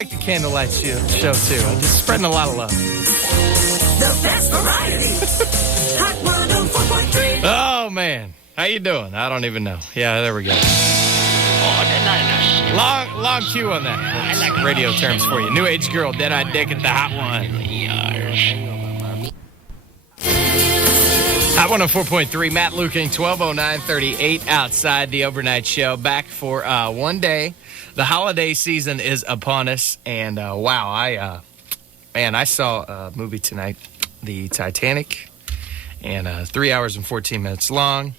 like the candlelight show too. I'm just spreading a lot of love. The best variety. Hot 104.3. Oh, man. How you doing? I don't even know. Yeah, there we go. Long cue on that. That's radio terms for you. New Age Girl, Dead-Eyed Dick at the Hot One. Hot 104.3, Matt Luecking, 12:09:38 outside the overnight show. Back for one day. The holiday season is upon us. And wow, I saw a movie tonight, The Titanic, and 3 hours and 14 minutes long.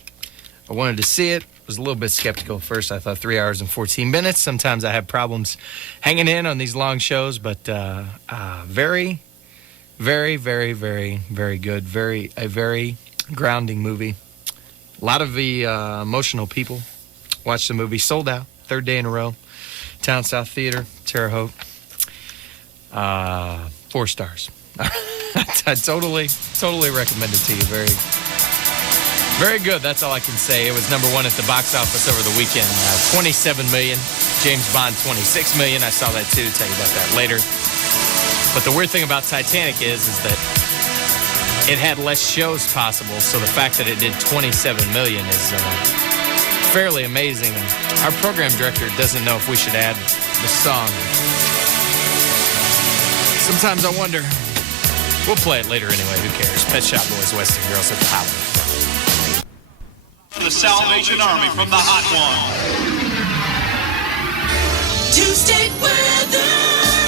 I wanted to see it. Was a little bit skeptical at first. I thought 3 hours and 14 minutes. Sometimes I have problems hanging in on these long shows, but very, very, very, very, very good. A very grounding movie. A lot of the emotional people watched the movie. Sold out. Third day in a row. Town South Theater, Terre Haute. 4 stars. I totally recommend it to you. Very, very good. That's all I can say. It was number one at the box office over the weekend. 27 million. James Bond, 26 million. I saw that too. Tell you about that later. But the weird thing about Titanic is that it had less shows possible. So the fact that it did 27 million is fairly amazing. And our program director doesn't know if we should add the song. Sometimes I wonder. We'll play it later anyway. Who cares? Pet Shop Boys, Western Girls at the Hot One. The Salvation Army from the Hot One. Tuesday weather.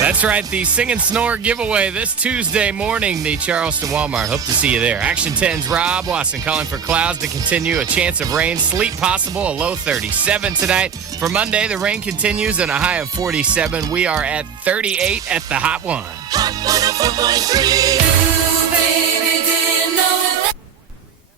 That's right, the Sing and Snore giveaway this Tuesday morning, the Charleston Walmart. Hope to see you there. Action 10's Rob Watson calling for clouds to continue, a chance of rain, sleet possible, a low 37 tonight. For Monday, the rain continues and a high of 47. We are at 38 at the Hot One. Hot 104.3. You, baby, didn't know it.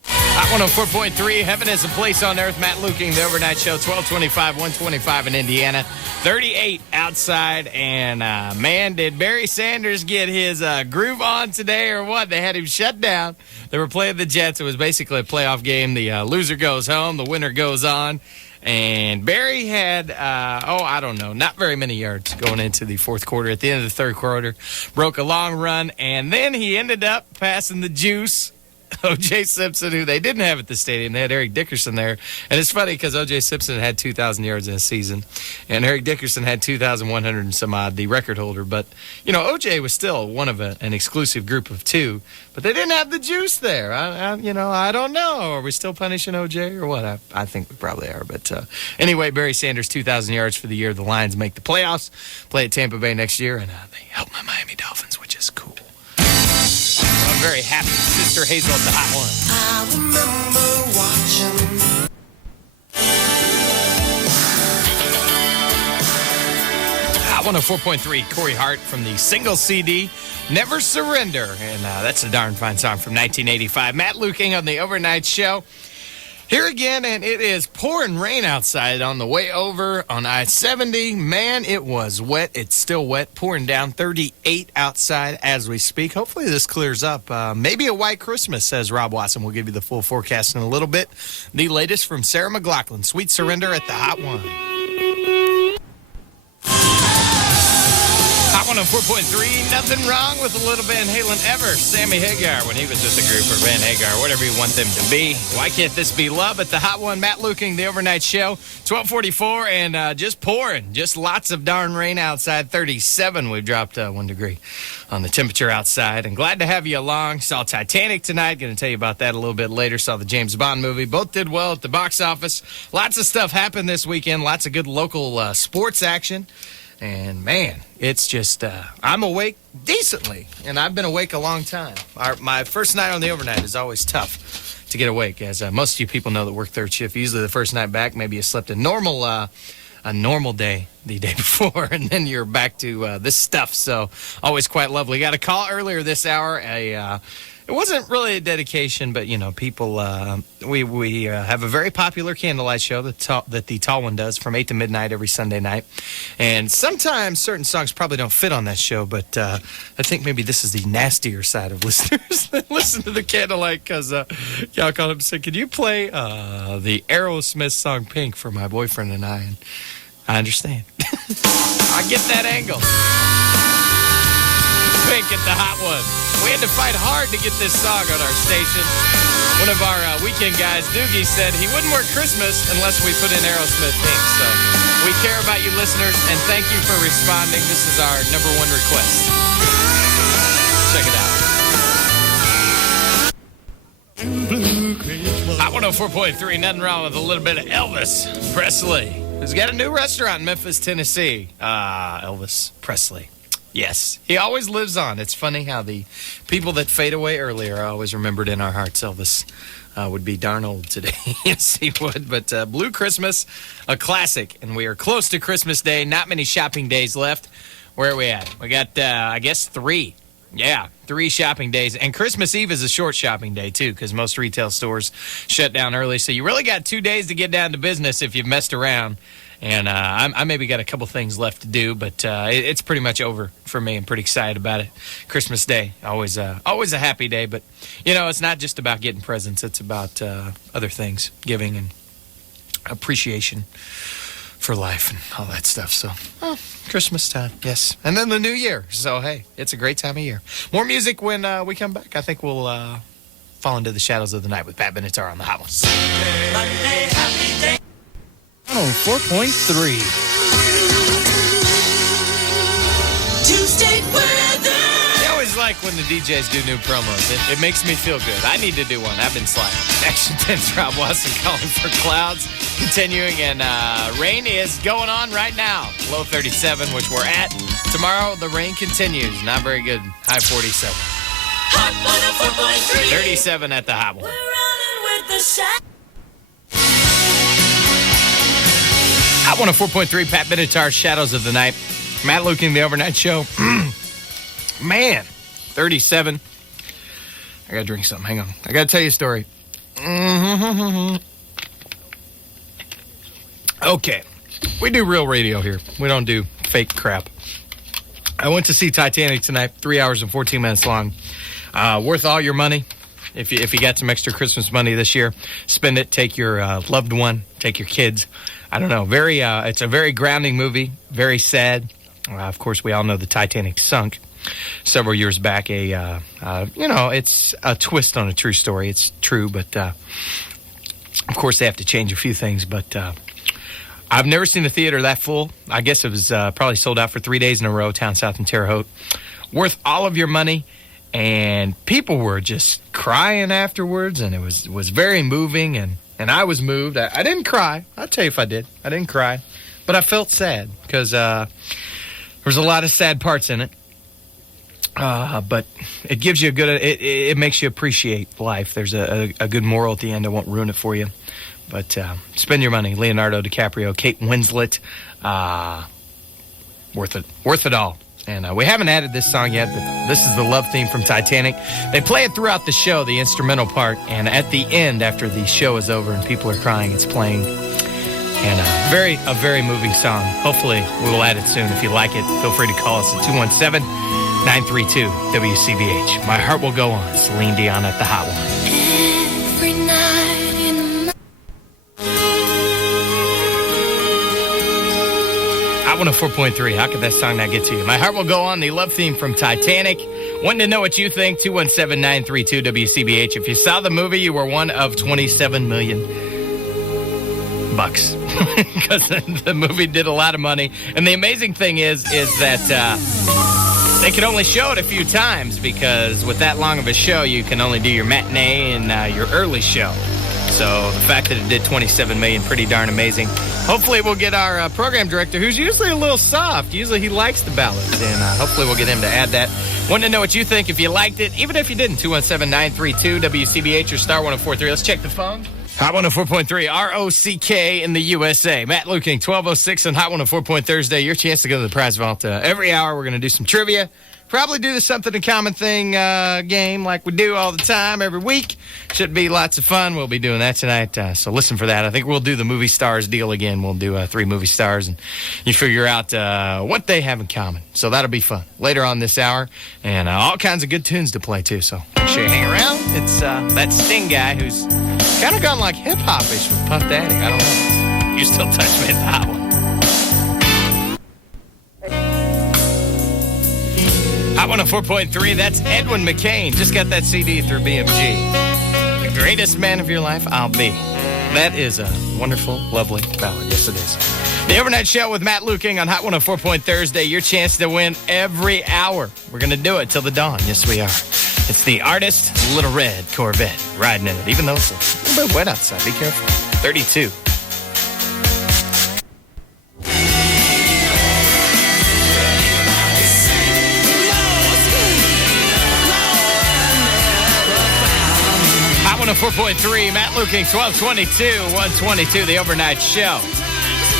Hot 104.3, Heaven is a Place on Earth. Matt Luecking, the overnight show, 1225, 125 in Indiana. 38 outside, and man, did Barry Sanders get his groove on today or what? They had him shut down. They were playing the Jets. It was basically a playoff game. The loser goes home, the winner goes on. And Barry had, I don't know, not very many yards going into the fourth quarter. At the end of the third quarter, broke a long run, and then he ended up passing the juice. O.J. Simpson, who they didn't have at the stadium. They had Eric Dickerson there. And it's funny because O.J. Simpson had 2,000 yards in a season. And Eric Dickerson had 2,100 and some odd, the record holder. But, O.J. was still one of an exclusive group of two. But they didn't have the juice there. I don't know. Are we still punishing O.J. or what? I think we probably are. But anyway, Barry Sanders, 2,000 yards for the year. The Lions make the playoffs. Play at Tampa Bay next year. And they help my Miami Dolphins, which is cool. I'm very happy. Sister Hazel at the Hot One. I remember watching. Hot 104.3, Corey Hart from the single CD, Never Surrender. And that's a darn fine song from 1985. Matt Luecking on the overnight show. Here again, and it is pouring rain outside on the way over on I-70. Man, it was wet. It's still wet, pouring down 38 outside as we speak. Hopefully this clears up. Maybe a white Christmas, says Rob Watson. We'll give you the full forecast in a little bit. The latest from Sarah McLachlan, Sweet Surrender at the Hot One. Hot 104.3, nothing wrong with a little Van Halen ever. Sammy Hagar when he was with the group, or Van Hagar, whatever you want them to be. Why can't this be love at the Hot One? Matt Luecking, the overnight show, 1244, and just pouring. Just lots of darn rain outside. 37, we've dropped 1 degree on the temperature outside. And glad to have you along. Saw Titanic tonight. Going to tell you about that a little bit later. Saw the James Bond movie. Both did well at the box office. Lots of stuff happened this weekend. Lots of good local sports action. And, man, it's just, I'm awake decently, and I've been awake a long time. My first night on the overnight is always tough to get awake, as most of you people know that work third shift. Usually the first night back, maybe you slept a normal day the day before, and then you're back to this stuff. So always quite lovely. Got a call earlier this hour, it wasn't really a dedication, but, people, we have a very popular candlelight show that the Tall One does from 8 to midnight every Sunday night. And sometimes certain songs probably don't fit on that show, but I think maybe this is the nastier side of listeners that listen to the candlelight, because y'all called up and said, could you play the Aerosmith song Pink for my boyfriend and I? And I understand. I get that angle. Pink at the Hot One. We had to fight hard to get this song on our station. One of our weekend guys, Doogie, said he wouldn't work Christmas unless we put in Aerosmith Pink. So we care about you listeners, and thank you for responding. This is our number one request. Check it out. Hot 104.3, nothing wrong with a little bit of Elvis Presley. He's got a new restaurant in Memphis, Tennessee. Elvis Presley. Yes, he always lives on. It's funny how the people that fade away early are always remembered in our hearts. Elvis would be darn old today. Yes, he would. But Blue Christmas, a classic. And we are close to Christmas Day. Not many shopping days left. Where are we at? We got, I guess, 3. Yeah, 3 shopping days. And Christmas Eve is a short shopping day, too, because most retail stores shut down early. So you really got 2 days to get down to business if you've messed around. And I maybe got a couple things left to do, but it's pretty much over for me. I'm pretty excited about it. Christmas Day, always a happy day. But, you know, it's not just about getting presents. It's about other things, giving and appreciation for life and all that stuff. So, Christmas time, yes. And then the new year. So, hey, it's a great time of year. More music when we come back. I think we'll fall into the shadows of the night with Pat Benatar on the Hot Ones. Monday, happy day. 4.3. Tuesday weather. I always like when the DJs do new promos. It makes me feel good. I need to do one. I've been sliding. Action 10's Rob Watson calling for clouds continuing, and rain is going on right now. Low 37, which we're at. Tomorrow, the rain continues. Not very good. High 47. Hot 104.3. 37 at the Hot One. We're running with the shot. Hot 104.3, Pat Benatar, Shadows of the Night. Matt Luecking, the Overnight Show. Man, 37. I got to drink something. Hang on. I got to tell you a story. Okay. We do real radio here. We don't do fake crap. I went to see Titanic tonight, 3 hours and 14 minutes long. Worth all your money. If you got some extra Christmas money this year, spend it. Take your loved one. Take your kids. I don't know. It's a very grounding movie. Very sad. Of course, we all know the Titanic sunk several years back. It's a twist on a true story. It's true, but of course they have to change a few things. But I've never seen a theater that full. I guess it was probably sold out for 3 days in a row. Town South and Terre Haute. Worth all of your money. And people were just crying afterwards, and it was very moving, and I was moved. I didn't cry. I'll tell you if I did. I didn't cry. But I felt sad because there was a lot of sad parts in it. But it gives you it makes you appreciate life. There's a good moral at the end. I won't ruin it for you. But spend your money. Leonardo DiCaprio, Kate Winslet. Worth it all. And we haven't added this song yet, but this is the love theme from Titanic. They play it throughout the show, the instrumental part, and at the end, after the show is over and people are crying, it's playing. And a very moving song. Hopefully, we will add it soon. If you like it, feel free to call us at 217-932-WCBH. My Heart Will Go On, Celine Dion at the Hot One. Every night in the Hot 104.3. How could that song not get to you? My Heart Will Go On, the love theme from Titanic. Wanting to know what you think, 217-932-WCBH. If you saw the movie, you were one of 27 million bucks. Because the movie did a lot of money. And the amazing thing is that they could only show it a few times, because with that long of a show, you can only do your matinee and your early show. So the fact that it did 27 million, pretty darn amazing. Hopefully we'll get our program director, who's usually a little soft. Usually he likes the ballads, and hopefully we'll get him to add that. Want to know what you think, if you liked it, even if you didn't. 217-932-WCBH or star 1043. Let's check the phone. Hot 104.3, ROCK in the USA. Matt Luecking, 1206 on Hot 104. Thursday. Your chance to go to the prize vault. Every hour we're going to do some trivia. Probably do the Something in Common Thing game like we do all the time every week. Should be lots of fun. We'll be doing that tonight, so listen for that. I think we'll do the movie stars deal again. We'll do 3 movie stars, and you figure out what they have in common. So that'll be fun later on this hour, and all kinds of good tunes to play, too. So make sure you hang around. It's that Sting guy who's kind of gone like hip-hop-ish with Puff Daddy. I don't know. You still touch me at the Hot One. Hot Hot 104.3, that's Edwin McCain. Just got that CD through BMG. The greatest man of your life, I'll be. That is a wonderful, lovely ballad. Yes, it is. The Overnight Show with Matt Luecking on Hot 104. Thursday. Your chance to win every hour. We're going to do it till the dawn. Yes, we are. It's the artist, Little Red Corvette, riding in it, even though it's a little bit wet outside. Be careful. 32. Hot 104.3, Matt Luecking, 1222, 122, the Overnight Show.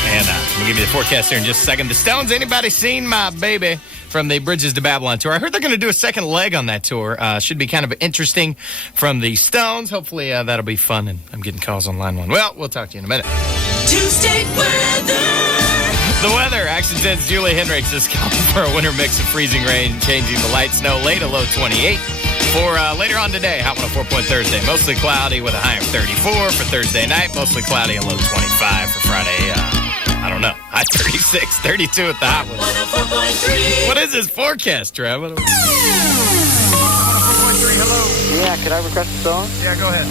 And I'm going to give you the forecast here in just a second. The Stones, anybody seen My Baby from the Bridges to Babylon tour? I heard they're going to do a second leg on that tour. Should be kind of interesting from the Stones. Hopefully that'll be fun. And I'm getting calls on line one. Well, we'll talk to you in a minute. Tuesday weather. The weather. Action 10's Julie Hendricks is calling for a winter mix of freezing rain, changing the light snow late, a low 28. For later on today, Hot 104. Thursday, mostly cloudy with a high of 34. For Thursday night, mostly cloudy, a low 25. For Friday, I don't know. High 36, 32 at the hot one. 104.3. What is this forecast, Trev? 104.3, hello. Yeah, could I request a song? Yeah, go ahead.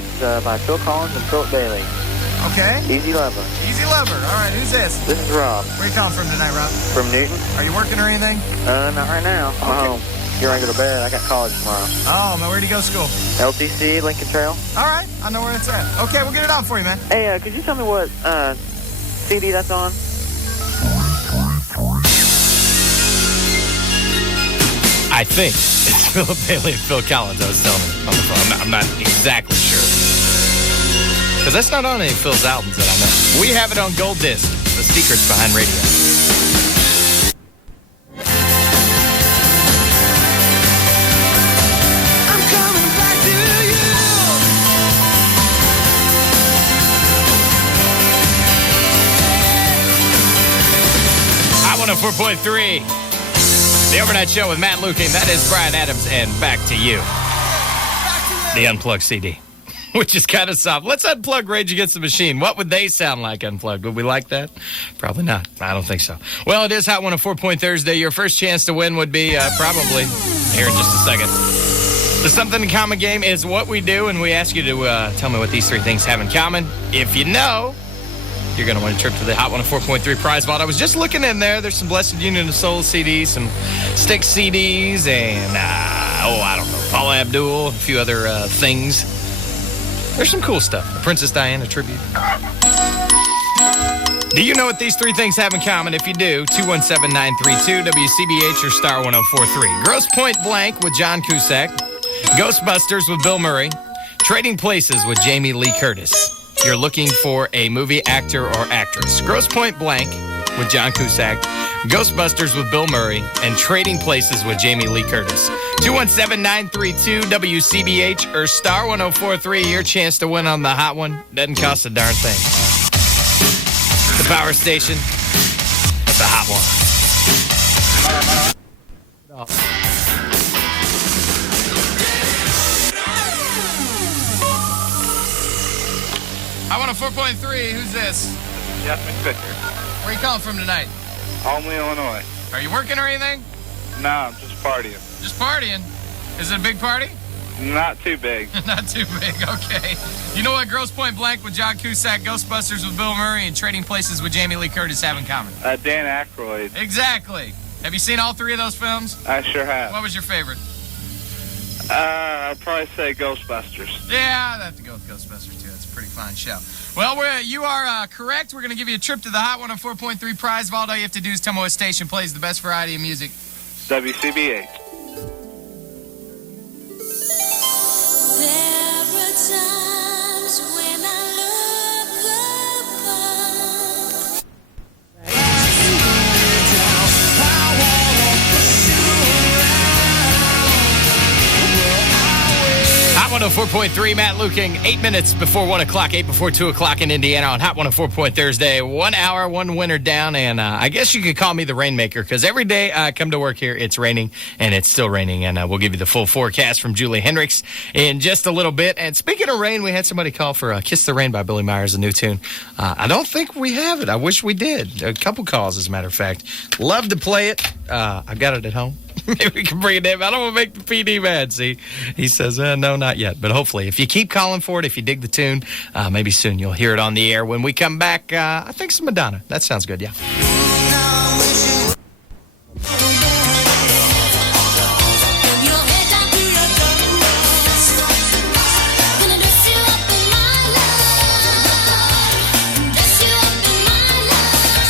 It's by Phil Collins and Philip Bailey. Okay. Easy Lover. Easy Lover. All right, who's this? This is Rob Where you calling from tonight, Rob? from Newton. Are you working or anything? Not right now. I'm home. You're ready to go to bed. I got college tomorrow. Oh, man, where'd you go to school? LTC, Lincoln Trail. All right, I know where it's at. Okay, we'll get it on for you, man. Hey, could you tell me what CD that's on? I think it's Philip Bailey and Phil Collins. I was telling him on the phone. I'm not exactly sure. Because that's not on any of Phil's albums that I know. We have it on Gold Disc, The Secrets Behind Radio. I'm coming back to you. Hot 104.3. The Overnight Show with Matt Luecking. That is Brian Adams, and back to you. The Unplugged CD, which is kind of soft. Let's unplug Rage Against the Machine. What would they sound like unplugged? Would we like that? Probably not. I don't think so. Well, it is Hot 104. Thursday. Your first chance to win would be probably here in just a second. The Something in Common game is what we do, and we ask you to tell me what these three things have in common. If you know, you're going to win a trip to the Hot 104.3 prize vault. I was just looking in there. There's some Blessed Union of Soul CDs, some Styx CDs, and, I don't know, Paula Abdul, a few other things. There's some cool stuff. The Princess Diana tribute. Do you know what these three things have in common? If you do, 217-932, WCBH or star 1043. Grosse Point Blank with John Cusack. Ghostbusters with Bill Murray. Trading Places with Jamie Lee Curtis. You're looking for a movie actor or actress. Grosse Point Blank with John Cusack, Ghostbusters with Bill Murray, and Trading Places with Jamie Lee Curtis. 217-932-WCBH or star 1043. Your chance to win on the hot one. Doesn't cost a darn thing. The power station. That's a hot one. I want a 4.3. Who's this? Jeff McVicker, Where are you calling from tonight? Olney, Illinois. Are you working or anything? No, I'm just partying. Just partying. Is it a big party? Not too big. Not too big, okay. You know what Grosse Point Blank with John Cusack, Ghostbusters with Bill Murray, and Trading Places with Jamie Lee Curtis have in common? Dan Aykroyd. Exactly. Have you seen all three of those films? I sure have. What was your favorite? I'll probably say Ghostbusters. Yeah, I'd have to go with Ghostbusters, too. It's a pretty fine show. Well, you are correct. We're going to give you a trip to the Hot 104.3 prize vault. All you have to do is tell me what station plays the best variety of music. WCBH. There are times when I look upon. Hot 104.3, Matt Luecking, 8 minutes before 1 o'clock, 8 before 2 o'clock in Indiana on Hot 104. Thursday. 1 hour, one winner down, and I guess you could call me the rainmaker, because every day I come to work here, it's raining, and it's still raining, and we'll give you the full forecast from Julie Hendricks in just a little bit. And speaking of rain, we had somebody call for Kiss the Rain by Billy Myers, a new tune. I don't think we have it. I wish we did. A couple calls, as a matter of fact. Love to play it. I've got it at home. Maybe we can bring it in. I don't want to make the PD mad, see? He says, no, not yet. But hopefully, if you keep calling for it, if you dig the tune, maybe soon you'll hear it on the air. When we come back, I think some Madonna. That sounds good, yeah.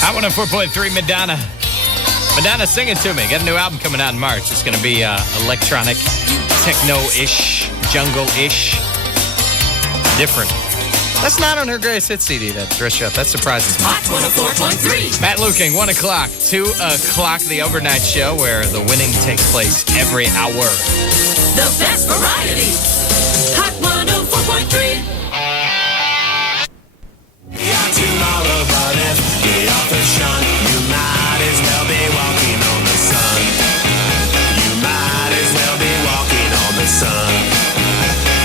I 104.3 Madonna. Madonna, sing it to me. Got a new album coming out in March. It's going to be electronic, techno-ish, jungle-ish, different. That's not on her greatest hit CD, that dress you up. That surprises me. Hot 104.3. Matt Luecking, 1 o'clock, 2 o'clock, the overnight show where the winning takes place every hour. The best variety. Hot 104.3. Tomorrow, but if get off the shunt, you might as well be walking on the sun. You might as well be walking on the sun.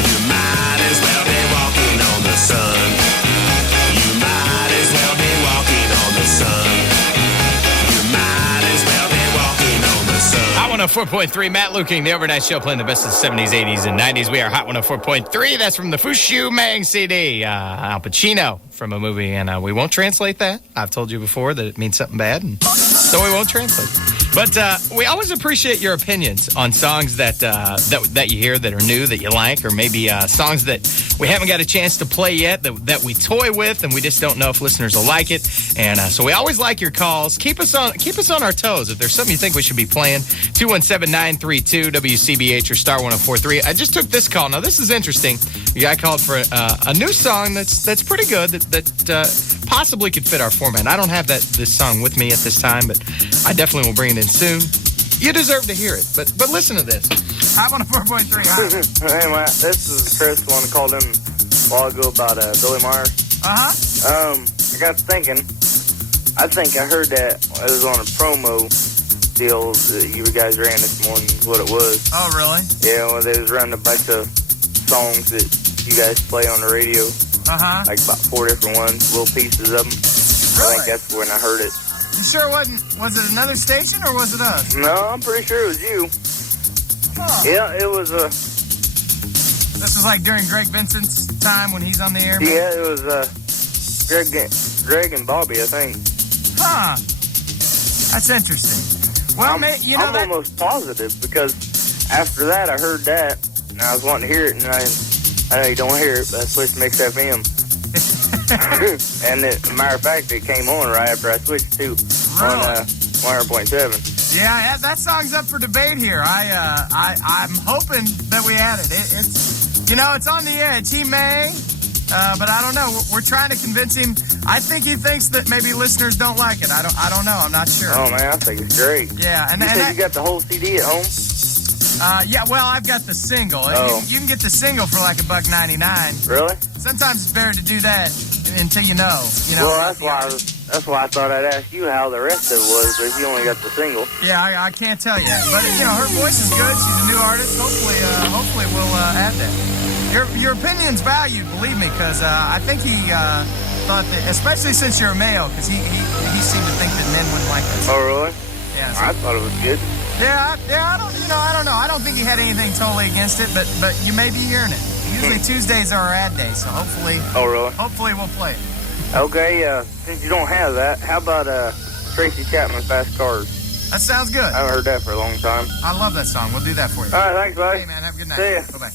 You might as well be walking on the sun. You might as well be walking on the sun. You might as well be walking on the sun. Hot 104.3, Matt Luecking, the overnight show playing the best of the 70s, 80s, and 90s. We are Hot 104.3. That's from the Fushu Mang CD. Al Pacino from a movie, and we won't translate that. I've told you before that it means something bad, and so we won't translate. But we always appreciate your opinions on songs that you hear that are new, that you like, or maybe songs that we haven't got a chance to play yet, that we toy with, and we just don't know if listeners will like it. And so we always like your calls. Keep us on our toes. If there's something you think we should be playing, 217-932-WCBH or star 1043. I just took this call. Now this is interesting. A guy called for a new song that's pretty good that possibly could fit our format. I don't have this song with me at this time, but I definitely will bring it in soon. You deserve to hear it, but listen to this. Hot 104.3. Hey, Matt, this is Chris. The one that called in a while ago about Billy Myers. Uh-huh. I got thinking. I think I heard that it was on a promo deal that you guys ran this morning. Is what it was. Oh, really? Yeah, well, they was running a bunch of songs that you guys play on the radio. Uh-huh. Like about 4 different ones, little pieces of them. Really? I think that's when I heard it. You sure it wasn't? Was it another station or was it us? No, I'm pretty sure it was you. Huh. Yeah, it was This was like during Greg Vincent's time when he's on the air? Maybe? Yeah, it was Greg and Bobby, I think. Huh. That's interesting. Well, I'm almost positive because after that I heard that and I was wanting to hear it, and I know you don't hear it, but I switched to Mix FM. And matter of fact, it came on right after I switched to on 100.7. Yeah, that song's up for debate here. I'm hoping that we add it. It's on the edge. He may, but I don't know. We're trying to convince him. I think he thinks that maybe listeners don't like it. I don't know. I'm not sure. Oh man, I think it's great. Yeah, and you got the whole CD at home. Yeah, well, I've got the single. Oh. You can get the single for like $1.99. Really? Sometimes it's better to do that until you know. Well, that's why I thought I'd ask you how the rest of it was, but if you only got the single. Yeah, I can't tell you. But, her voice is good. She's a new artist. Hopefully we'll add that. Your opinion's valued, believe me, because I think he thought that, especially since you're a male, because he seemed to think that men wouldn't like that. Oh, really? Yeah. So, I thought it was good. Yeah, I don't know. I don't think he had anything totally against it, but you may be hearing it. Usually Tuesdays are our ad day, so hopefully. Oh, really? Hopefully we'll play it. Okay, since you don't have that, how about Tracy Chapman, Fast Cars? That sounds good. I haven't heard that for a long time. I love that song. We'll do that for you. All right, thanks, buddy. Hey, man, have a good night. See ya. Bye-bye.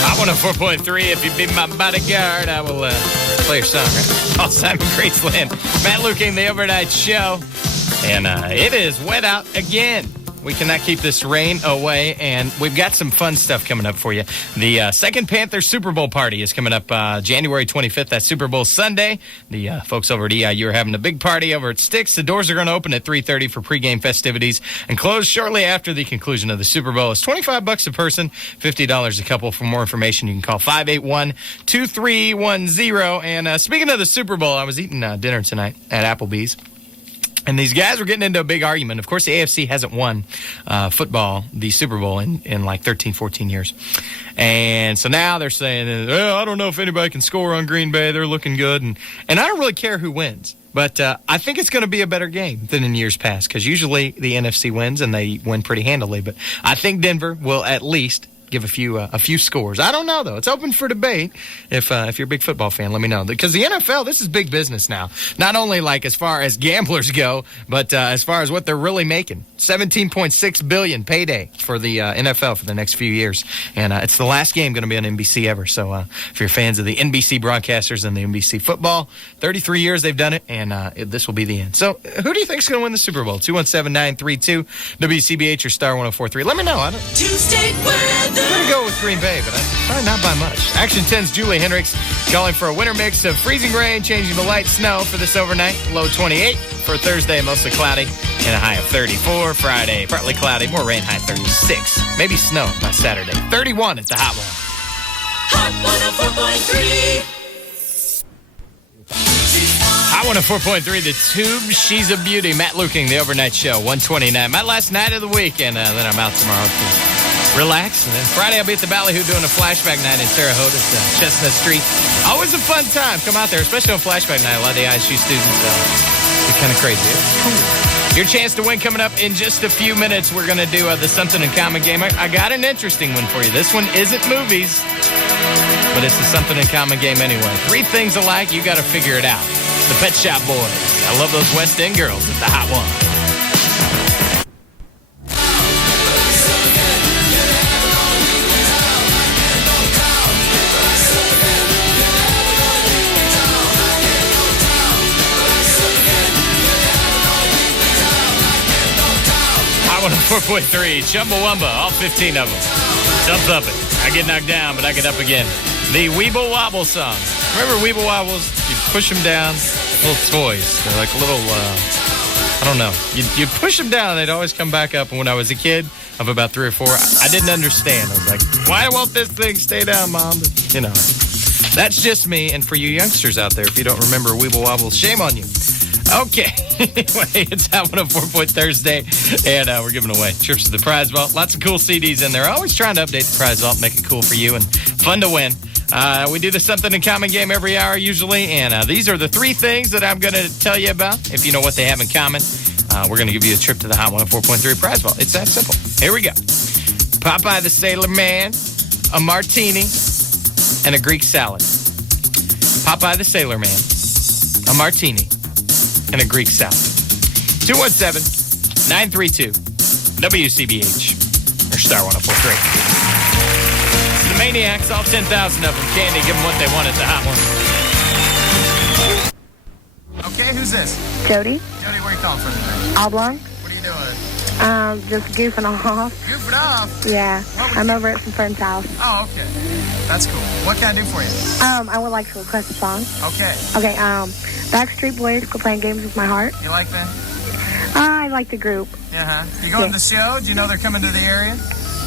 I 104.3. If you be my bodyguard, I will play your song, right? Oh, Simon Graceland. Matt Luecking, the overnight show. And it is wet out again. We cannot keep this rain away, and we've got some fun stuff coming up for you. The second Panthers Super Bowl party is coming up January 25th. That's Super Bowl Sunday. The folks over at EIU are having a big party over at Sticks. The doors are going to open at 3:30 for pregame festivities and close shortly after the conclusion of the Super Bowl. It's $25 a person, $50 a couple. For more information, you can call 581-2310. And speaking of the Super Bowl, I was eating dinner tonight at Applebee's. And these guys were getting into a big argument. Of course, the AFC hasn't won football, the Super Bowl, in like 13, 14 years. And so now they're saying, I don't know if anybody can score on Green Bay. They're looking good. And I don't really care who wins. But I think it's going to be a better game than in years past because usually the NFC wins and they win pretty handily. But I think Denver will at least give a few scores. I don't know, though. It's open for debate. If you're a big football fan, let me know. Because the NFL, this is big business now. Not only like as far as gamblers go, but as far as what they're really making. $17.6 billion payday for the NFL for the next few years. And it's the last game going to be on NBC ever. So if you're fans of the NBC broadcasters and the NBC football, 33 years they've done it, and this will be the end. So who do you think is going to win the Super Bowl? 217-932-WCBH or star 1043. Let me know. I don't. Tuesday weather. I'm going to go with Green Bay, but probably not by much. Action 10's Julie Hendricks calling for a winter mix of freezing rain, changing to light snow for this overnight. Low 28 for Thursday, mostly cloudy, and a high of 34. Friday, partly cloudy, more rain, high 36. Maybe snow by Saturday. 31 at the Hot One. Hot 104.3. Hot 104.3, The Tube, She's a Beauty. Matt Luecking, The Overnight Show, 129. My last night of the week, and then I'm out tomorrow to relax. And then Friday I'll be at the Ballyhoo doing a flashback night in Terre Haute at Chestnut Street. Always a fun time. Come out there, especially on flashback night. A lot of the ISU students are kind of crazy. It's cool. Your chance to win coming up in just a few minutes. We're going to do the Something in Common game. I got an interesting one for you. This one isn't movies, but it's the Something in Common game anyway. 3 things alike, you got to figure it out. The Pet Shop Boys. I love those West End girls at the Hot One. Hot 104.3, Chumbawamba, all 15 of them. Jump up it. I get knocked down, but I get up again. The Weeble Wobble song. Remember Weeble Wobbles? You push them down, little toys. They're like little, I don't know. You push them down, they'd always come back up. And when I was a kid of about 3 or 4, I didn't understand. I was like, why won't this thing stay down, Mom? But, you know, that's just me. And for you youngsters out there, if you don't remember Weeble Wobbles, shame on you. Okay. Anyway, it's Hot 104 Thursday, and we're giving away trips to the prize vault. Lots of cool CDs in there. Always trying to update the prize vault, make it cool for you and fun to win. We do the Something in Common game every hour usually, and these are the 3 things that I'm going to tell you about. If you know what they have in common, we're going to give you a trip to the Hot 104.3 prize vault. It's that simple. Here we go. Popeye the Sailor Man, a martini, and a Greek salad. Popeye the Sailor Man, a martini, and a Greek salad. 217-932-WCBH or star 1043. The Maniacs, all 10,000 of them. Candy, give them what they want at the Hot One. Okay, who's this? Jody, Jody, where are you calling from today? Oblong, What are you doing? just goofing off. Goofing off? Yeah, What would I'm you- over at some friend's house. Oh, okay. That's cool. What can I do for you? I would like to request a song. Okay. Okay, Backstreet Boys, Quit Playing Games With My Heart. You like that? I like the group. Uh-huh. You going to the show? Do you know they're coming to the area?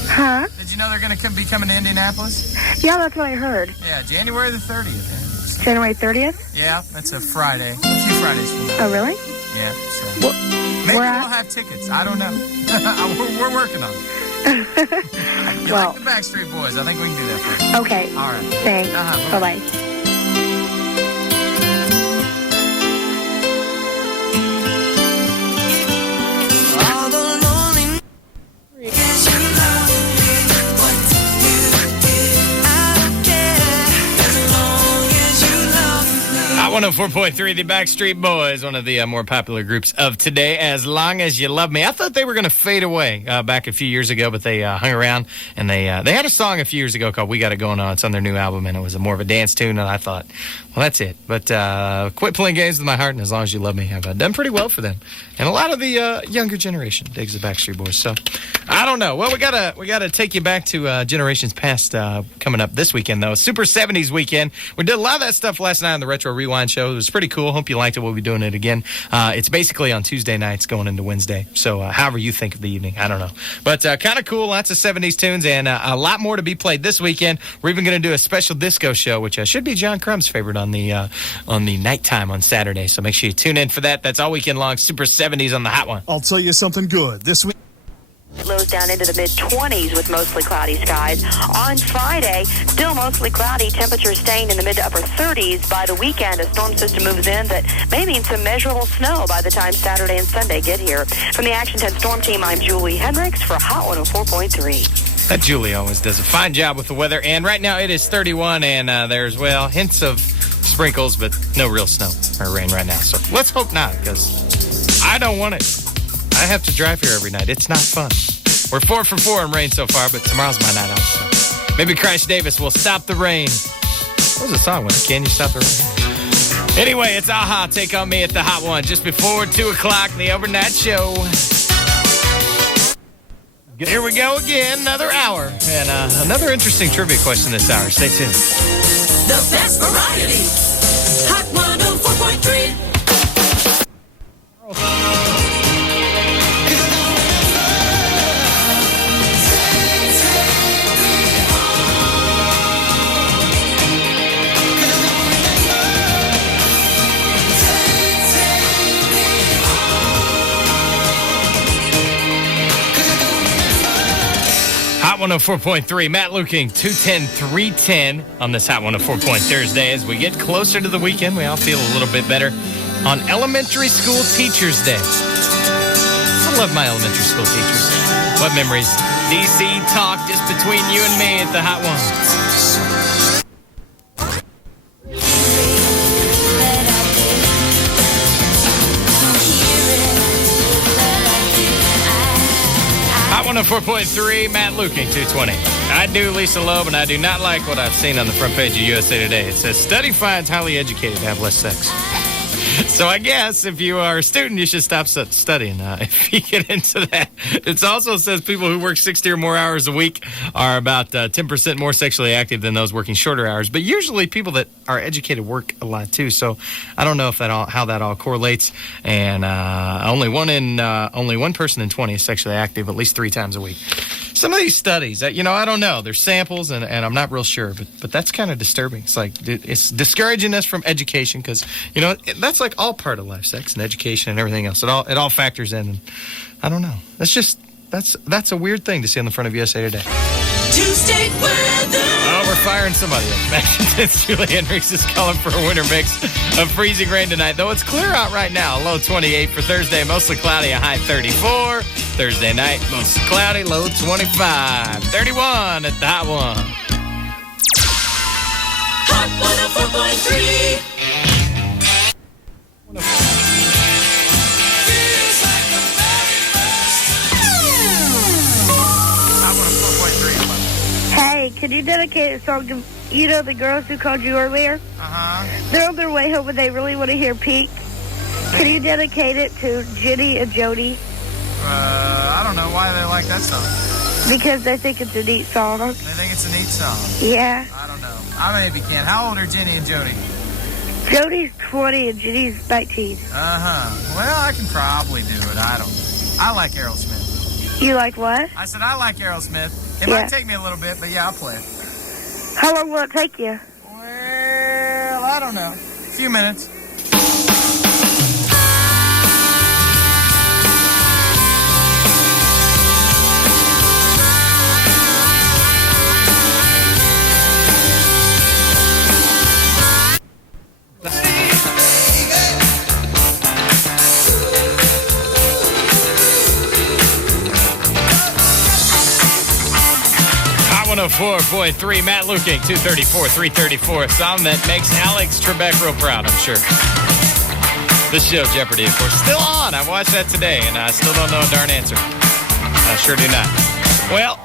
Huh? Did you know they're going to be coming to Indianapolis? Yeah, that's what I heard. Yeah, January the 30th. January 30th? Yeah, that's a Friday. A few Fridays from now. Oh, really? Yeah, so. Well, Maybe where we'll at? have tickets. I don't know. we're working on it. You Well- like the Backstreet Boys. I think we can do that for you. Okay. All right. Thanks. Uh-huh. Bye-bye. Hot 104.3, the Backstreet Boys, one of the more popular groups of today. As Long As You Love Me. I thought they were going to fade away back a few years ago, but they hung around, and they had a song a few years ago called We Got It Going On. It's on their new album, and it was more of a dance tune, and I thought, well, that's it. But Quit Playing Games With My Heart and As Long As You Love Me have done pretty well for them. And a lot of the younger generation digs the Backstreet Boys. So, I don't know. Well, we gotta take you back to Generations Past coming up this weekend, though. Super 70s weekend. We did a lot of that stuff last night on the Retro Rewind show. It was pretty cool. Hope you liked it. We'll be doing it again. It's basically on Tuesday nights going into Wednesday. So however you think of the evening, I don't know. But kind of cool. Lots of 70s tunes and a lot more to be played this weekend. We're even going to do a special disco show, which should be John Crum's favorite on the nighttime on Saturday. So make sure you tune in for that. That's all weekend long. Super 70s on the Hot One. I'll tell you something good. This week. Lows down into the mid-20s with mostly cloudy skies. On Friday, still mostly cloudy. Temperatures staying in the mid to upper 30s. By the weekend, a storm system moves in that may mean some measurable snow by the time Saturday and Sunday get here. From the Action 10 Storm Team, I'm Julie Hendricks for Hot 104.3. That Julie always does a fine job with the weather. And right now it is 31, and there's, well, hints of sprinkles, but no real snow or rain right now. So let's hope not, because I don't want it. I have to drive here every night. It's not fun. We're 4 for 4 in rain so far, but tomorrow's my night out. So maybe Crash Davis will stop the rain. What was the song? Can you stop the rain? Anyway, it's Aha, Take On Me at the Hot One. Just before 2 o'clock, the overnight show. Here we go again, another hour. And another interesting trivia question this hour. Stay tuned. The best variety. Hot 104.3. Hot 104.3, Matt Luecking, 210-310 on this Hot 104 Thursday. As we get closer to the weekend, we all feel a little bit better on Elementary School Teachers Day. I love my elementary school teachers. What memories. DC talk just between you and me at the Hot One. Hot 104.3, Matt Luecking, 220. I do Lisa Loeb, and I do not like what I've seen on the front page of USA Today. It says, study finds highly educated have less sex. So I guess if you are a student, you should stop studying if you get into that. It also says people who work 60 or more hours a week are about 10% more sexually active than those working shorter hours. But usually people that are educated work a lot too. So I don't know if how that all correlates. And only one person in 20 is sexually active at least 3 times a week. Some of these studies, I don't know. There's samples, and I'm not real sure, but that's kind of disturbing. It's like it's discouraging us from education because, that's like all part of life, sex and education and everything else. It all factors in. And I don't know. That's a weird thing to see on the front of USA Today. Tuesday weather. Oh, we're firing somebody up. It's Julie Hendricks is calling for a winter mix of freezing rain tonight. Though it's clear out right now. Low 28 for Thursday, mostly cloudy, a high 34. Thursday night, mostly cloudy, low 25. 31 at the Hot One. Hot 104.3. Hey, can you dedicate a song to, the girls who called you earlier? Uh-huh. They're on their way home and they really want to hear Peak. Can you dedicate it to Jenny and Jody? I don't know why they like that song. Because they think it's a neat song. They think it's a neat song. Yeah. I don't know. I maybe can. How old are Jenny and Jody? Jody's 20 and Jenny's 19. Uh-huh. Well, I can probably do it. I like Aerosmith. You like what? I said I like Aerosmith. It Yeah. might take me a little bit, but yeah, I'll play it. How long will it take you? Well, I don't know. A few minutes. Hot 104.3, Matt Luecking, 234, 334. A song that makes Alex Trebek real proud, I'm sure. This show, Jeopardy, of course, still on. I watched that today, and I still don't know a darn answer. I sure do not. Well,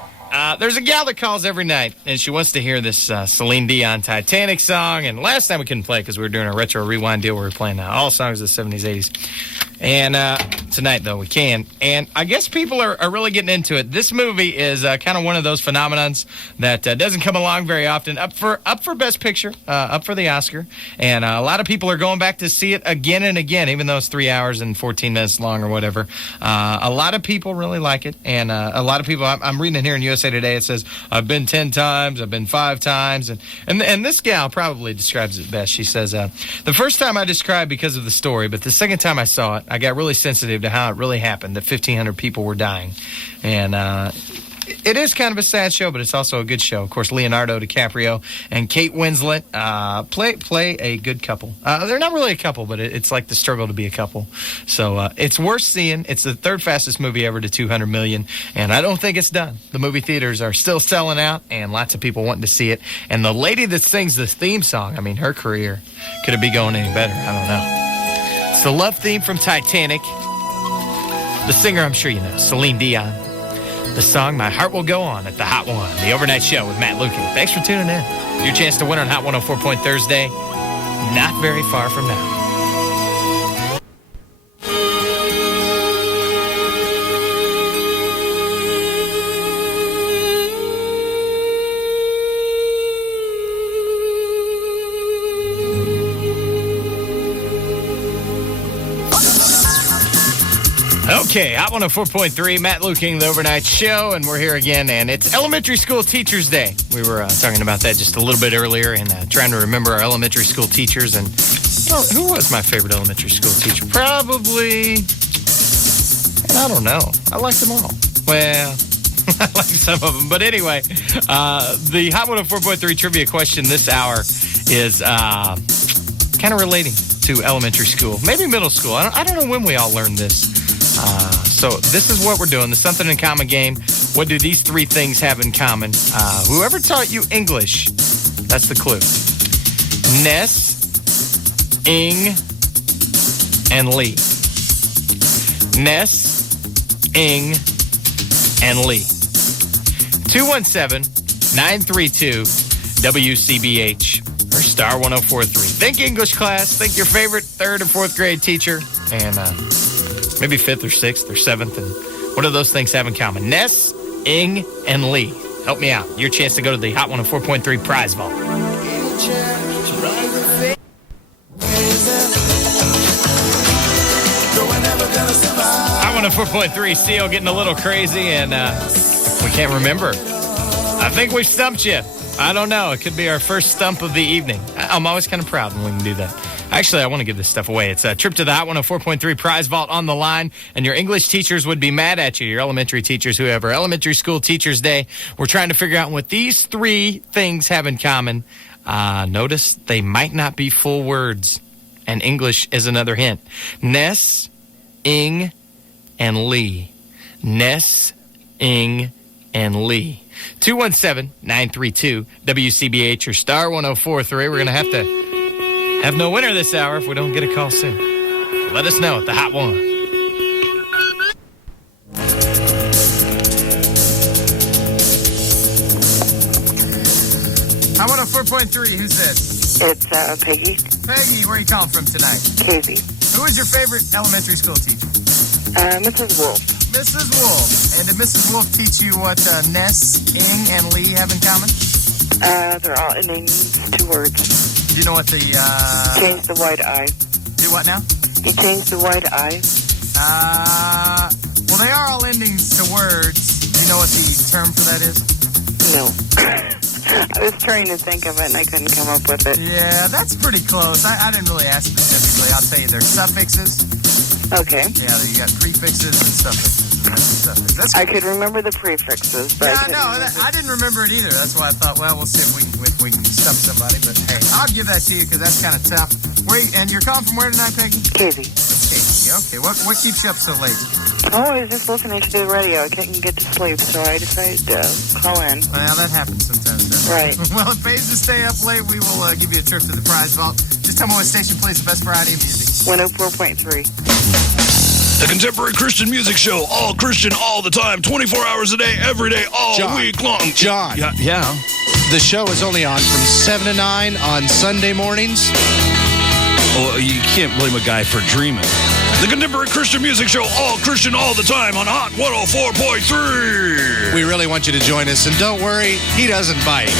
There's a gal that calls every night, and she wants to hear this Celine Dion Titanic song. And last time we couldn't play because we were doing a retro rewind deal where we were playing all songs of the 70s, 80s. And tonight, though, we can. And I guess people are really getting into it. This movie is kind of one of those phenomenons that doesn't come along very often. Up for Best Picture, up for the Oscar. And a lot of people are going back to see it again and again, even though it's 3 hours and 14 minutes long or whatever. A lot of people really like it. And a lot of people, I'm reading it here in USA Today, it says, I've been 10 times, I've been 5 times. And this gal probably describes it best. She says, the first time I described because of the story, but the second time I saw it, I got really sensitive to how it really happened, that 1,500 people were dying. And it is kind of a sad show, but it's also a good show. Of course, Leonardo DiCaprio and Kate Winslet play a good couple. They're not really a couple, but it's like the struggle to be a couple. So it's worth seeing. It's the third fastest movie ever to 200 million, and I don't think it's done. The movie theaters are still selling out, and lots of people wanting to see it. And the lady that sings the theme song, I mean, her career, could it be going any better? I don't know. It's the love theme from Titanic. The singer, I'm sure you know, Celine Dion. The song, My Heart Will Go On, at the Hot One, the overnight show with Matt Luecking. Thanks for tuning in. Your chance to win on Hot 104 Point Thursday, not very far from now. Okay, Hot 104.3, Matt Luecking, the overnight show, and we're here again, and it's Elementary School Teachers Day. We were talking about that just a little bit earlier and trying to remember our elementary school teachers, and who was my favorite elementary school teacher? Probably, I don't know. I liked them all. Well, I like some of them, but anyway, the Hot 104.3 trivia question this hour is kind of relating to elementary school, maybe middle school. I don't know when we all learned this. So this is what we're doing, the Something in Common game. What do these 3 things have in common? Whoever taught you English, that's the clue. Ness, Ing, and Lee. Ness, Ing, and Lee. 217-932-WCBH or star 1043. Think English class, think your favorite 3rd or 4th grade teacher, and maybe 5th or 6th or 7th. And what do those things have in common? Ness, Ing, and Lee. Help me out. Your chance to go to the Hot 104.3 prize vault. Hot 104.3 still getting a little crazy, and we can't remember. I think we stumped you. I don't know. It could be our first stump of the evening. I'm always kind of proud when we can do that. Actually, I want to give this stuff away. It's a trip to the Hot 104.3 prize vault on the line, and your English teachers would be mad at you, your elementary teachers, whoever. Elementary School Teachers Day. We're trying to figure out what these 3 things have in common. Notice they might not be full words, and English is another hint. Ness, Ing, and Lee. Ness, Ing, and Lee. 217-932-WCBH or star 1043. We're going to have no winner this hour if we don't get a call soon. Let us know at the Hot One. Hot 104.3, who's this? It's Peggy. Peggy, where are you calling from tonight? Casey. Who is your favorite elementary school teacher? Mrs. Wolf. Mrs. Wolf. And did Mrs. Wolf teach you what Ness, Ing, and Lee have in common? They're all ending 2 words. Do you know what the... Changed the white eye. Do what now? He changed the white eye. Well, they are all endings to words. Do you know what the term for that is? No. I was trying to think of it, and I couldn't come up with it. Yeah, that's pretty close. I didn't really ask specifically. I'll tell you, they're suffixes. Okay. Yeah, you got prefixes and suffixes. That's I could remember the prefixes, but I didn't remember it either. That's why I thought, well, we'll see if we can stump somebody. But hey, I'll give that to you because that's kind of tough. And you're calling from where tonight, Peggy? Casey. Casey. Okay. What keeps you up so late? Oh, I was just listening to the radio. I couldn't get to sleep, so I decided to call in. Well, that happens sometimes. Right. Well, it pays to stay up late. We will give you a trip to the prize vault. Just tell me what station plays the best variety of music. 104.3. The contemporary Christian music show, all Christian all the time, 24 hours a day, every day, all week long. John. Yeah. The show is only on from 7 to 9 on Sunday mornings. Oh, you can't blame a guy for dreaming. The contemporary Christian music show, all Christian all the time on Hot 104.3. We really want you to join us, and don't worry, he doesn't bite.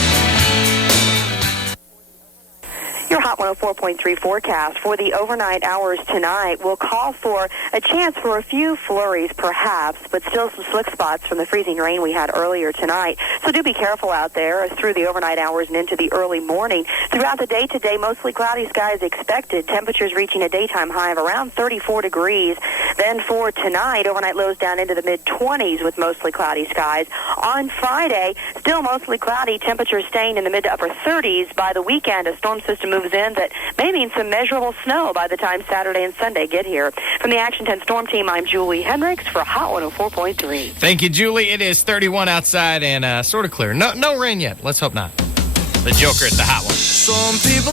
Your Hot 104.3 forecast for the overnight hours tonight will call for a chance for a few flurries, perhaps, but still some slick spots from the freezing rain we had earlier tonight. So do be careful out there as through the overnight hours and into the early morning. Throughout the day today, mostly cloudy skies expected. Temperatures reaching a daytime high of around 34 degrees. Then for tonight, overnight lows down into the mid-20s with mostly cloudy skies. On Friday, still mostly cloudy. Temperatures staying in the mid to upper 30s. By the weekend, a storm system moves in that may mean some measurable snow by the time Saturday and Sunday get here. From the Action 10 Storm Team, I'm Julie Hendricks for Hot 104.3. Thank you, Julie. It is 31 outside and sort of clear. No rain yet. Let's hope not. The Joker at the Hot One. Some people.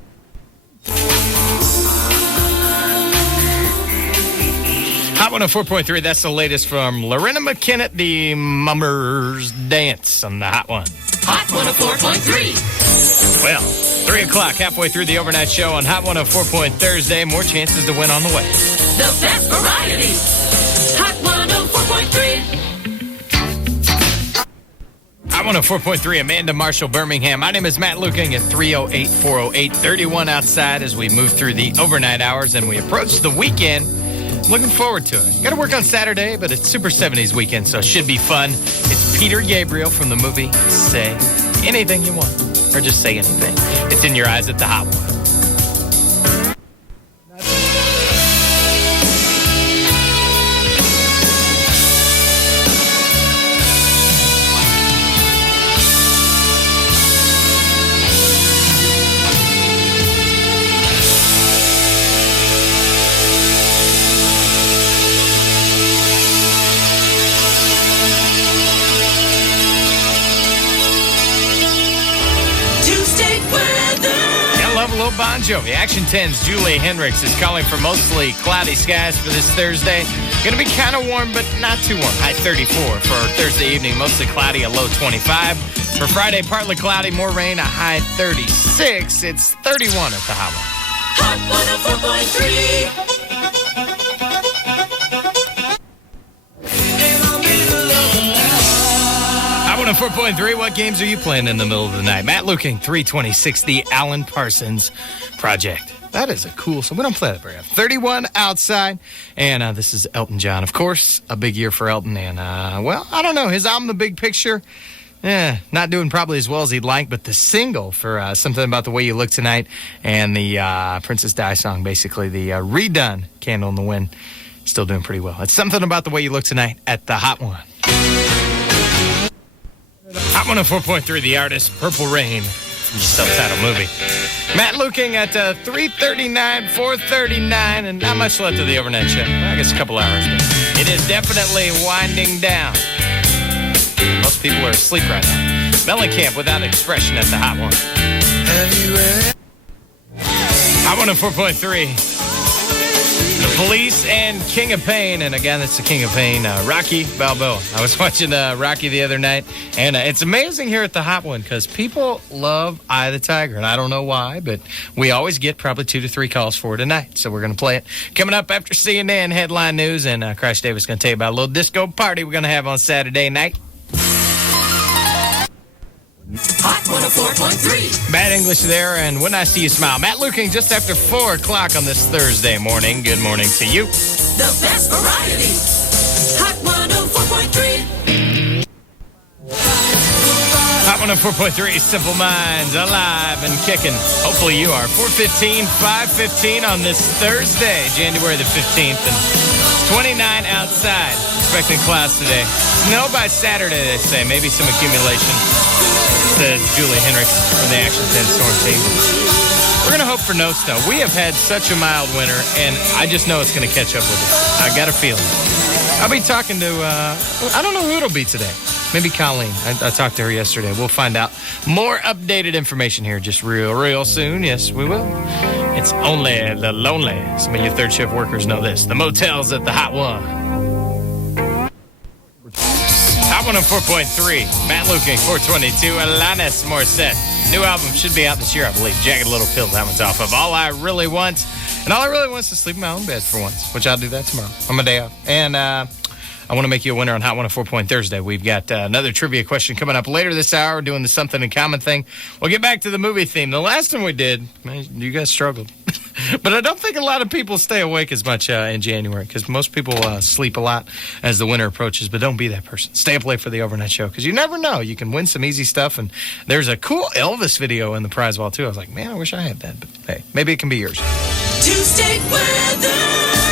Hot 104.3, that's the latest from Lorena McKenna, the Mummers Dance on the Hot One. Hot 104.3. Well, 3 o'clock, halfway through the overnight show on Hot 104. Thursday. More chances to win on the way. The best variety. Hot 104.3. Hot 104.3, Amanda Marshall, Birmingham. My name is Matt Luecking at 308-408, 31 outside as we move through the overnight hours and we approach the weekend. Looking forward to it. Got to work on Saturday, but it's Super 70s weekend, so it should be fun. It's Peter Gabriel from the movie Say Anything You Want, or just say anything. It's in your eyes at the Hot One. Bon Jovi. Action 10's Julie Hendricks is calling for mostly cloudy skies for this Thursday. Going to be kind of warm, but not too warm. High 34 for Thursday evening. Mostly cloudy, a low 25. For Friday, partly cloudy, more rain, a high 36. It's 31 at the Hot One. Hot 104.3. Hot 104.3, what games are you playing in the middle of the night? Matt Luecking, 326, the Alan Parsons Project. That is a cool song. We don't play that very often. 31 outside, and this is Elton John. Of course, a big year for Elton, and, well, I don't know. His album, The Big Picture, not doing probably as well as he'd like, but the single for Something About the Way You Look Tonight and the Princess Di song, basically the redone Candle in the Wind, still doing pretty well. It's Something About the Way You Look Tonight at the Hot One. Hot 104.3, the artist, Purple Rain, from the self-titled movie. Matt Luecking at 3:39, 4:39, and not much left of the overnight show. Well, I guess a couple hours, but it is definitely winding down. Most people are asleep right now. Mellencamp Without Expression at the Hot One. Hot 104.3. The Police and King of Pain, and again, that's the King of Pain, Rocky Balboa. I was watching Rocky the other night, and it's amazing here at the Hot One because people love Eye of the Tiger, and I don't know why, but we always get probably 2 to 3 calls for it tonight, so we're going to play it. Coming up after CNN headline news, and Crash Davis is going to tell you about a little disco party we're going to have on Saturday night. Hot 104.3. Bad English there, and When I See You Smile. Matt Luecking just after 4 o'clock on this Thursday morning. Good morning to you. The best variety. Hot 104.3. Hot 104.3, Simple Minds, alive and kicking. Hopefully you are. 4:15, 5:15 on this Thursday, January the 15th, and 29 outside. Expecting clouds today. Snow by Saturday, they say. Maybe some accumulation. Says Julie Hendricks from the Action 10 Storm Team. We're going to hope for no snow. We have had such a mild winter, and I just know it's going to catch up with us. I got a feeling. I'll be talking to, I don't know who it'll be today. Maybe Colleen. I talked to her yesterday. We'll find out more updated information here just real soon. Yes, we will. It's only the lonely. Some of you third shift workers know this. The motels at the Hot One. Hot 104.3. Matt Luecking, 422. Alanis Morissette. New album should be out this year, I believe. Jagged Little Pill, that one's off of All I Really Want. And all I really want is to sleep in my own bed for once, which I'll do that tomorrow on my day off. And I want to make you a winner on Hot 104 Thursday. We've got another trivia question coming up later this hour. We're doing the Something in Common thing. We'll get back to the movie theme. The last one we did, man, you guys struggled. But I don't think a lot of people stay awake as much in January because most people sleep a lot as the winter approaches. But don't be that person. Stay up late for the overnight show because you never know. You can win some easy stuff. And there's a cool Elvis video in the prize wall, too. I was like, man, I wish I had that. But hey, maybe it can be yours. Tuesday weather.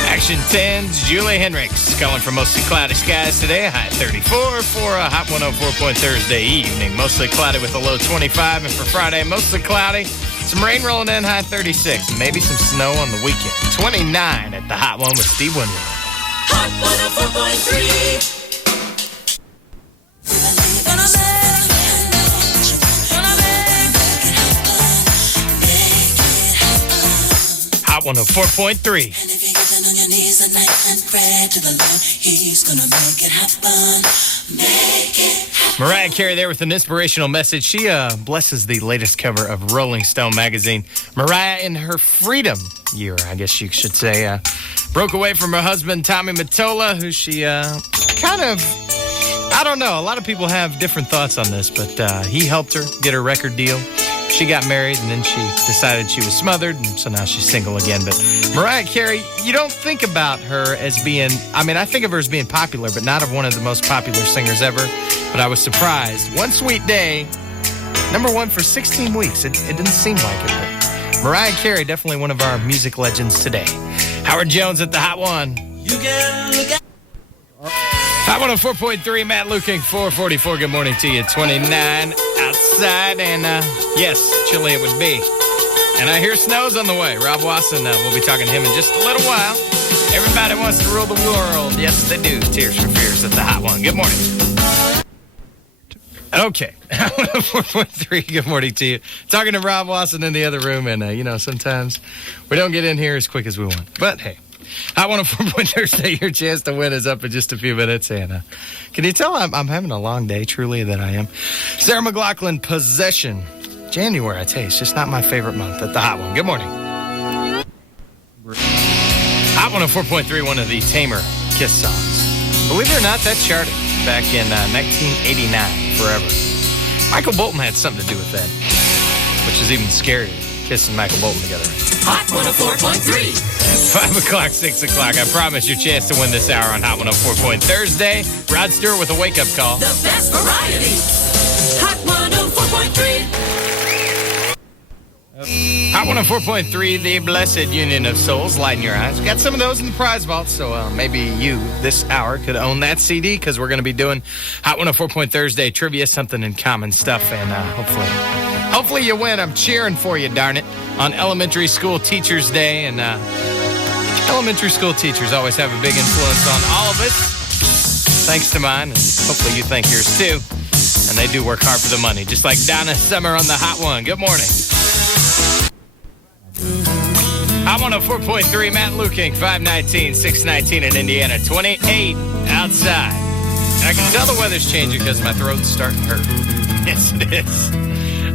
Action 10's Julie Henricks calling for mostly cloudy skies today. High 34 for a Hot 104 Thursday evening. Mostly cloudy with a low 25. And for Friday, mostly cloudy. Some rain rolling in, high 36. And maybe some snow on the weekend. 29 at the Hot One with Steve Winwood. Hot 104.3. Hot 104.3. And if you're getting on your knees at night and pray to the Lord, He's gonna make it happen. Make it happen. Mariah Carey there with an inspirational message. She blesses the latest cover of Rolling Stone magazine. Mariah in her freedom year, I guess you should say, broke away from her husband, Tommy Mottola, who she kind of, I don't know, a lot of people have different thoughts on this, but he helped her get her record deal. She got married, and then she decided she was smothered, and so now she's single again. But Mariah Carey, you don't think about her as being, I mean, I think of her as being popular, but not of one of the most popular singers ever. But I was surprised. One Sweet Day, #1 for 16 weeks. It didn't seem like it, but Mariah Carey, definitely one of our music legends today. Howard Jones at the Hot One. You can look at Hot 104.3, Matt Luecking, 444. Good morning to you. 29 outside, and yes, chilly it would be. And I hear snow's on the way. Rob Wasson, we'll be talking to him in just a little while. Everybody wants to rule the world. Yes, they do. Tears for Fears at the Hot One. Good morning. Okay. 104.3, good morning to you. Talking to Rob Wasson in the other room, and, sometimes we don't get in here as quick as we want. But, hey. Hot 104 Thursday, your chance to win is up in just a few minutes. And can you tell I'm having a long day, truly, that I am? Sarah McLachlan, Possession. January, I tell you, it's just not my favorite month at the Hot One. Good morning. Hot 104.3, one of the Tamer Kiss songs. Believe it or not, that charted back in 1989, forever. Michael Bolton had something to do with that, which is even scarier. Kiss and Michael Bolton together. Hot 104.3. 5 o'clock, 6 o'clock. I promise your chance to win this hour on Hot 104 Thursday. Rod Stewart with a wake-up call. The best variety. Hot 104.3. Hot 104.3, the Blessed Union of Souls, light in your eyes. We got some of those in the prize vault, so maybe you, this hour, could own that CD, because we're going to be doing Hot 104 Thursday trivia, something in common stuff, and hopefully you win. I'm cheering for you, darn it, on Elementary School Teachers Day, and elementary school teachers always have a big influence on all of us, thanks to mine, and hopefully you think yours too, and they do work hard for the money, just like Donna Summer on the Hot One. Good morning. I'm on 104.3, Matt Luecking, 519, 619 in Indiana, 28 outside. And I can tell the weather's changing because my throat's starting to hurt. Yes, it is.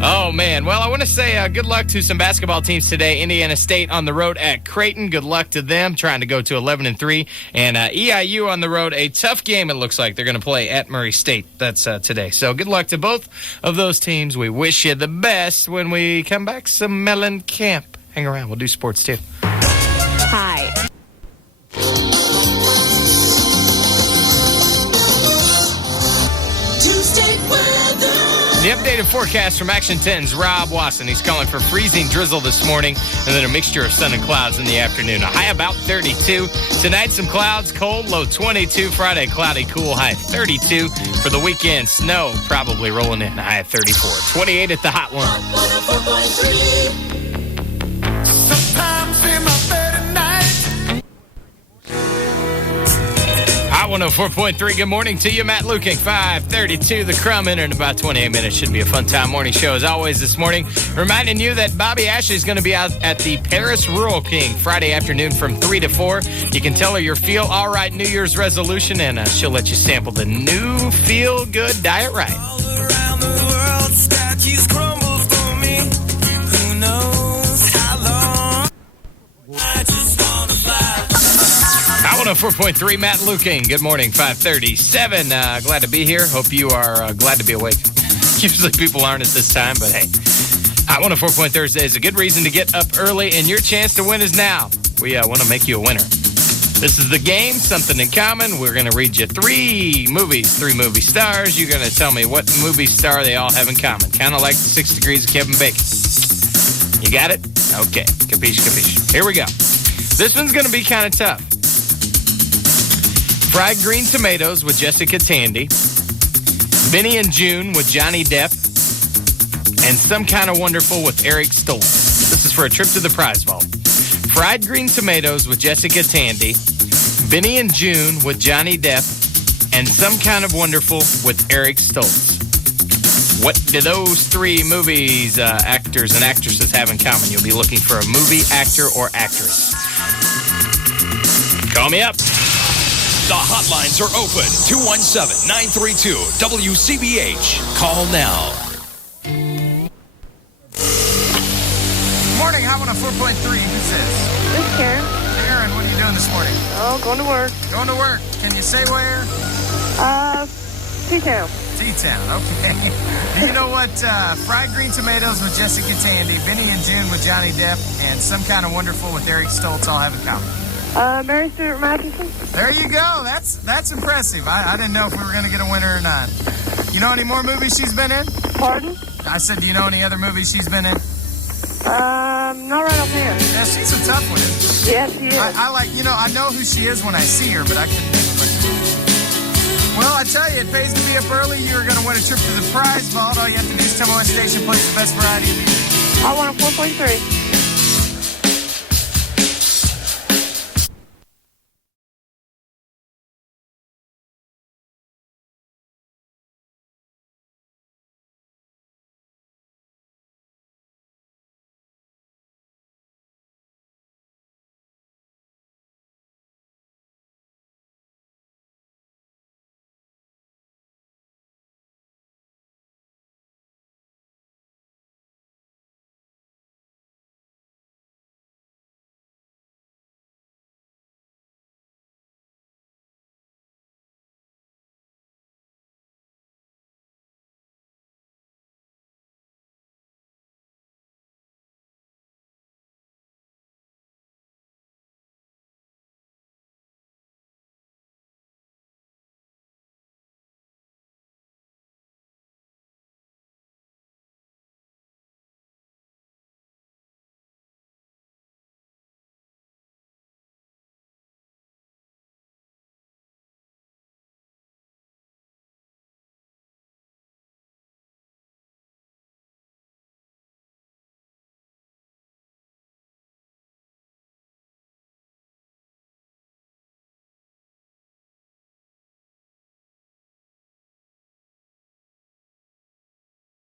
Oh, man. Well, I want to say good luck to some basketball teams today. Indiana State on the road at Creighton. Good luck to them, trying to go to 11-3. And EIU on the road, a tough game, it looks like. They're going to play at Murray State. That's today. So good luck to both of those teams. We wish you the best. When we come back, some Mellon Camp. Hang around. We'll do sports, too. Hi. Tuesday weather. The updated forecast from Action 10's Rob Wasson. He's calling for freezing drizzle this morning and then a mixture of sun and clouds in the afternoon. A high about 32. Tonight, some clouds, cold, low 22. Friday, cloudy, cool, high 32. For the weekend, snow probably rolling in, high at 34. 28 at the Hot One. 104.3. Hot 104.3. Good morning to you, Matt Luecking. 5:32, the Crumb in about 28 minutes. Should be a fun time morning show as always this morning. Reminding you that Bobby Ashley is going to be out at the Paris Rural King Friday afternoon from 3 to 4. You can tell her your Feel All Right New Year's resolution, and she'll let you sample the new Feel Good Diet Right. All around the world, statues crumble for me. Who knows how long? I just wanna fly. 104.3, Matt Luecking. Good morning, 5:37. Glad to be here. Hope you are glad to be awake. Usually people aren't at this time, but hey. Hot 104.3 Thursday is a good reason to get up early, and your chance to win is now. We want to make you a winner. This is the game, Something in Common. We're going to read you three movie stars. You're going to tell me what movie star they all have in common. Kind of like 6 Degrees of Kevin Bacon. You got it? Okay. Capiche. Here we go. This one's going to be kind of tough. Fried Green Tomatoes with Jessica Tandy, Benny and June with Johnny Depp, and Some Kind of Wonderful with Eric Stoltz. This is for a trip to the prize vault. Fried Green Tomatoes with Jessica Tandy, Benny and June with Johnny Depp, and Some Kind of Wonderful with Eric Stoltz. What do those three movies, actors and actresses have in common? You'll be looking for a movie actor or actress. Call me up. The hotlines are open. 217-932-WCBH. Call now. Morning, Hot 104.3. Who's this? This is Karen. Karen, what are you doing this morning? Oh, going to work. Going to work. Can you say where? T-Town. T-Town, okay. Do you know what Fried Green Tomatoes with Jessica Tandy, Benny and June with Johnny Depp, and Some Kind of Wonderful with Eric Stoltz all have in common? Mary Stuart Masterson. There you go. That's impressive. I didn't know if we were going to get a winner or not. You know any more movies she's been in? Pardon? I said, do you know any other movies she's been in? Not right offhand. Yeah, she's a tough one, isn't she? Yes, she is. I know who she is when I see her, but I couldn't think of her. Well, I tell you, it pays to be up early. You're going to win a trip to the prize vault. All you have to do is tell me what station plays the best variety of music. I want a 4.3.